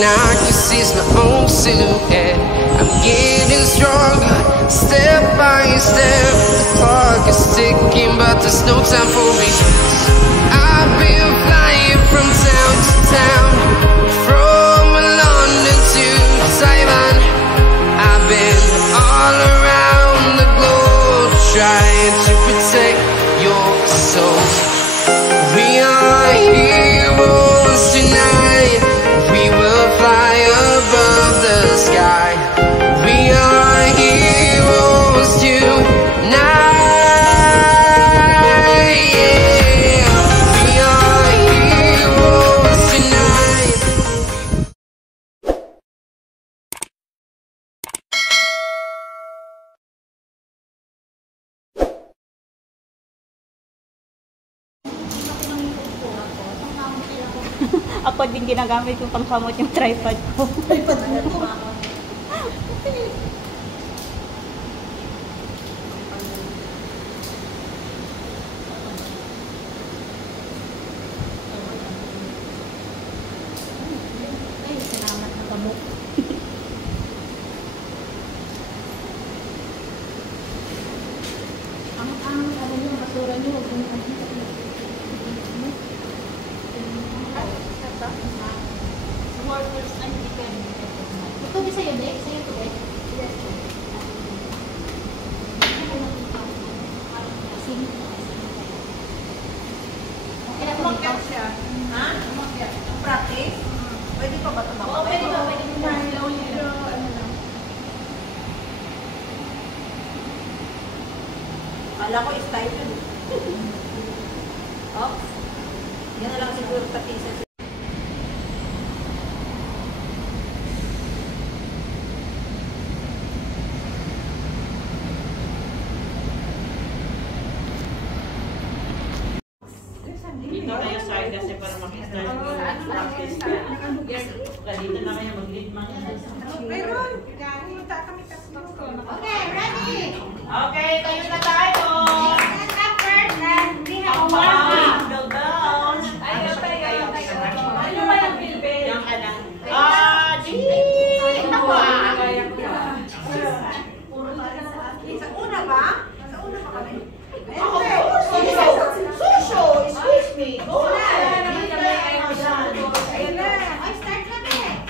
and I can seize my own silhouette. I'm getting stronger, step by step. The clock is ticking, but there's no time for me. I've been flying from town to town, from London to Taiwan. I've been all around the globe, trying to protect your soul. We are heroes tonight. We will fly above the sky. We are heroes tonight. Yeah. We are heroes tonight. Ako din ginagamit yung pangkamot yung tripod ko. Tripod mo? Ay, salamat na kamo. Ang ano yung basura niyo, wag mong workers and dependent. Ito di sa'yo, Dek? Sa'yo to, Dek? Yes. Umakyat siya. Ha? Umakyat. Practice? Pwede pa ba ito? Oo, pwede ba? Pwede ba? Kala ko style yun. Oops. Yan na lang siguro tapisa siya. Dito kayo side kasi para mag-start yung practice ka. Dito na kayo mag-lead mga. Meron! Pumunta kami tatlo. Okay, ready? Okay, tayo na tayo! Stand up first and we have Up, one. go down! Tayo. Ano ba yung bilbil? Yung anak. Di! Sa una ba? Sa una pa kami? Susho! Excuse me! Go ahead! Ayan na! Okay, start na din.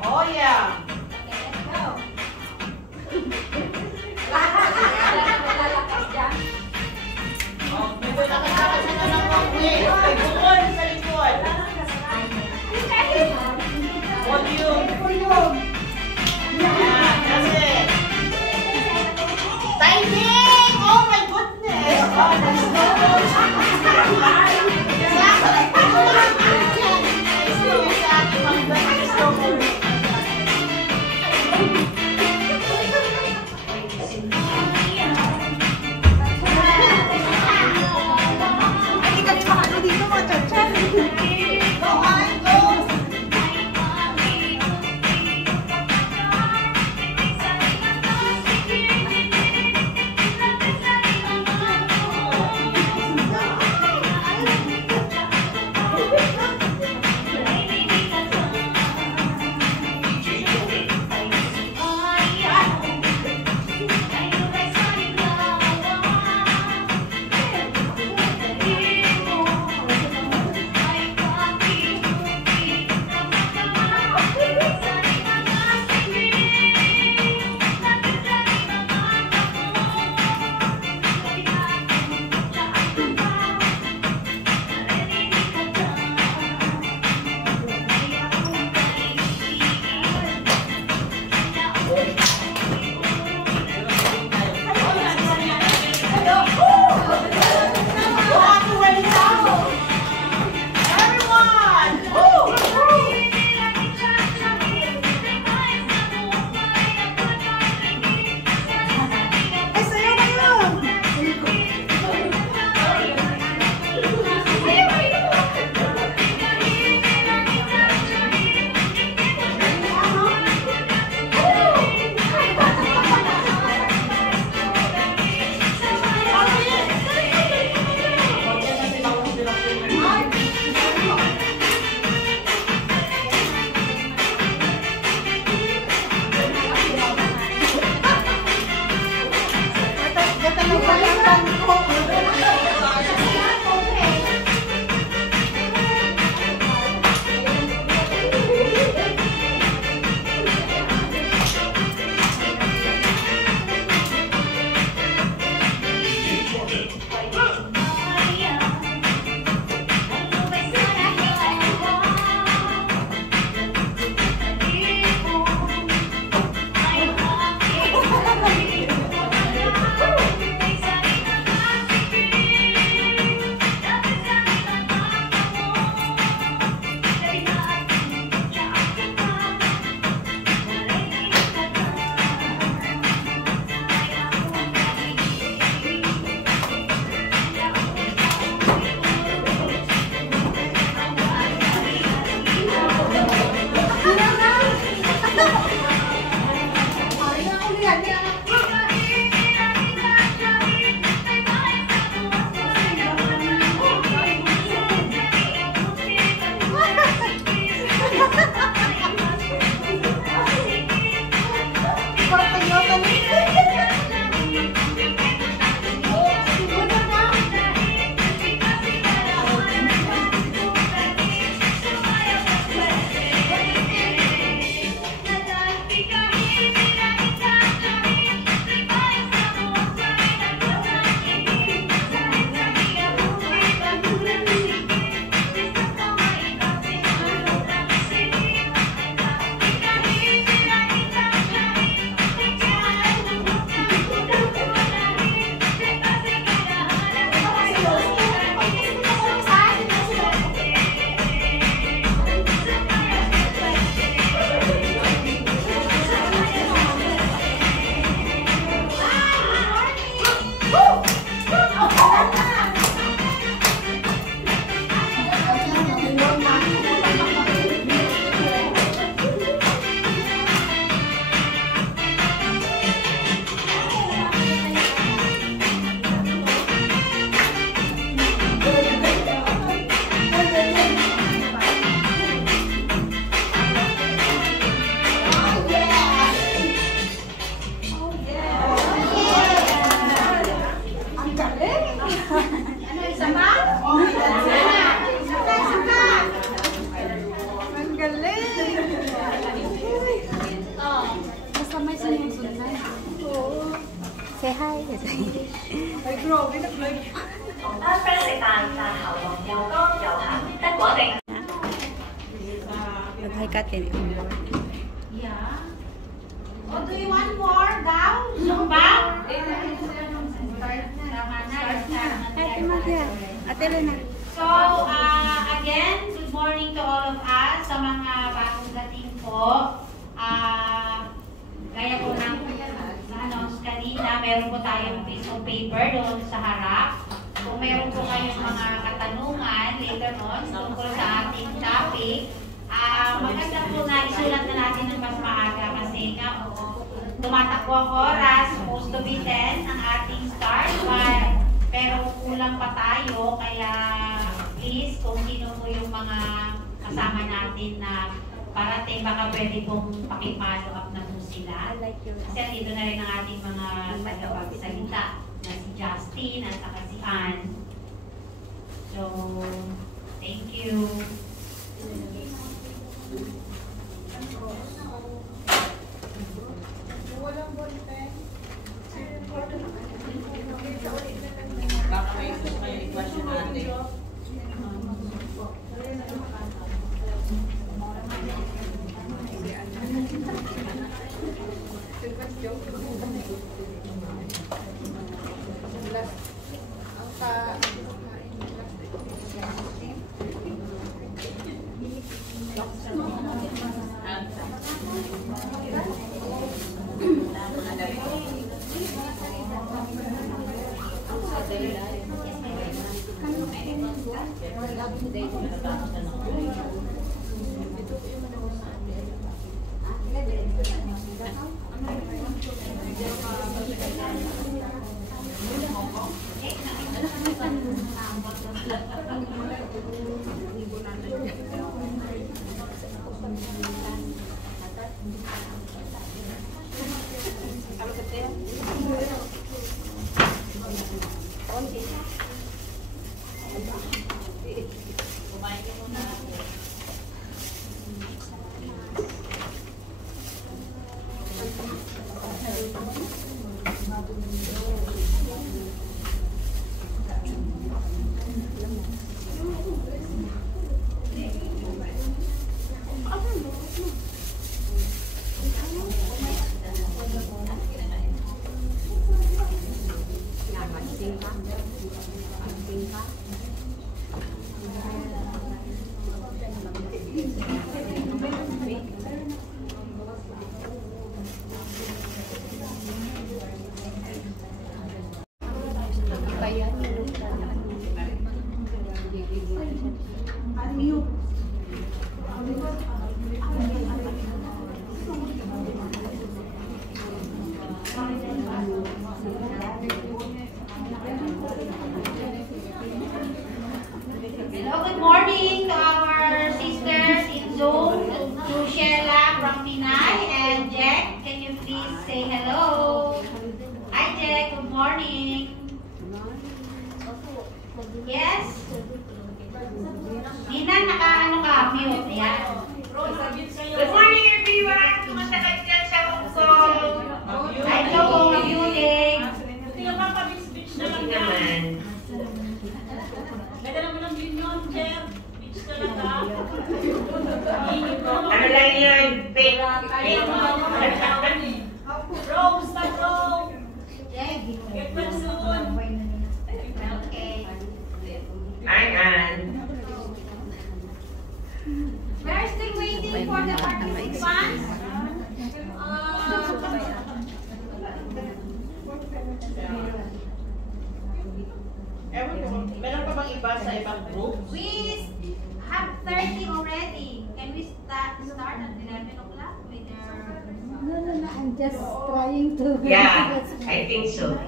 Oh yeah! Okay, let's go. Say hi. Ay, grabe, nag-live. Mag-hi ka, Tin. Yeah. Oh, do you want more daw? Zumba? Ate Maria. Ate Luna. So, again, good morning to all of us. Sa mga bagong dating po, gaya po ng na-announce kanina, meron po tayong piece of paper doon sa harap. Kung meron po kayong mga katanungan later on tungkol sa ating topic, maganda po na isulat na natin ng mas maaga kasi nga tumatakbo ang oras, supposed to be 10 ang ating start, pero kulang pa tayo, kaya please kung sino po yung mga kasama natin na parating, baka pwede pong pakipalo up na po sila. Kasi dito na rin ang ating mga tagapagsalita na si Justin at saka si Ann. So, thank you. Baka may gusto kayo i-question natin. Hello, good morning to our sisters in Zoom, to Sheila from Pinay and Jack. Can you please say hello? Hi Jack, good morning. Yes? Nina, naka-ano ka? Mute. Yan. Good morning everyone! Kumusta kayo dyan sa Hong Kong? I know kung mabuting. Tingnan pa pa-beach na lang naman. Ganda naman ang view nyo, Jeff. Beach talaga. Ano lang yun? Fake. Rose, stop Rose. Jack, Get well soon. okay. Hi, Ann. We're still waiting for the participants. Ewan ko, meron pa bang iba sa ibang group? We have 30 already. Can we start at 11 o'clock with our... No, I'm just trying to. Yeah, I think so.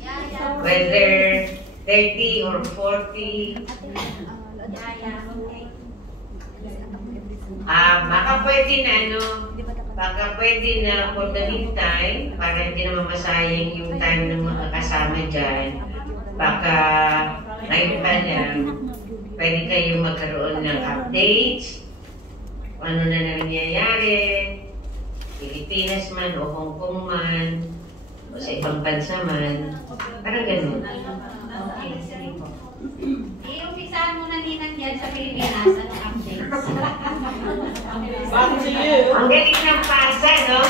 Yeah. Whether 30 or 40, Yeah, okay. baka pwede na baka pwede na for the meantime, para hindi naman masayang yung time ng mga kasama dyan. Baka ngayon pa lang, pwede kayong magkaroon ng updates, ano na nangyayari, Pilipinas man o Hong Kong man, o sa ibang bansa man, parang ganun. Okay, sige po. I-umpisahan muna Ninang dyan sa Pilipinas. Anong updates? Back to you. Ang galing ng pasa, no?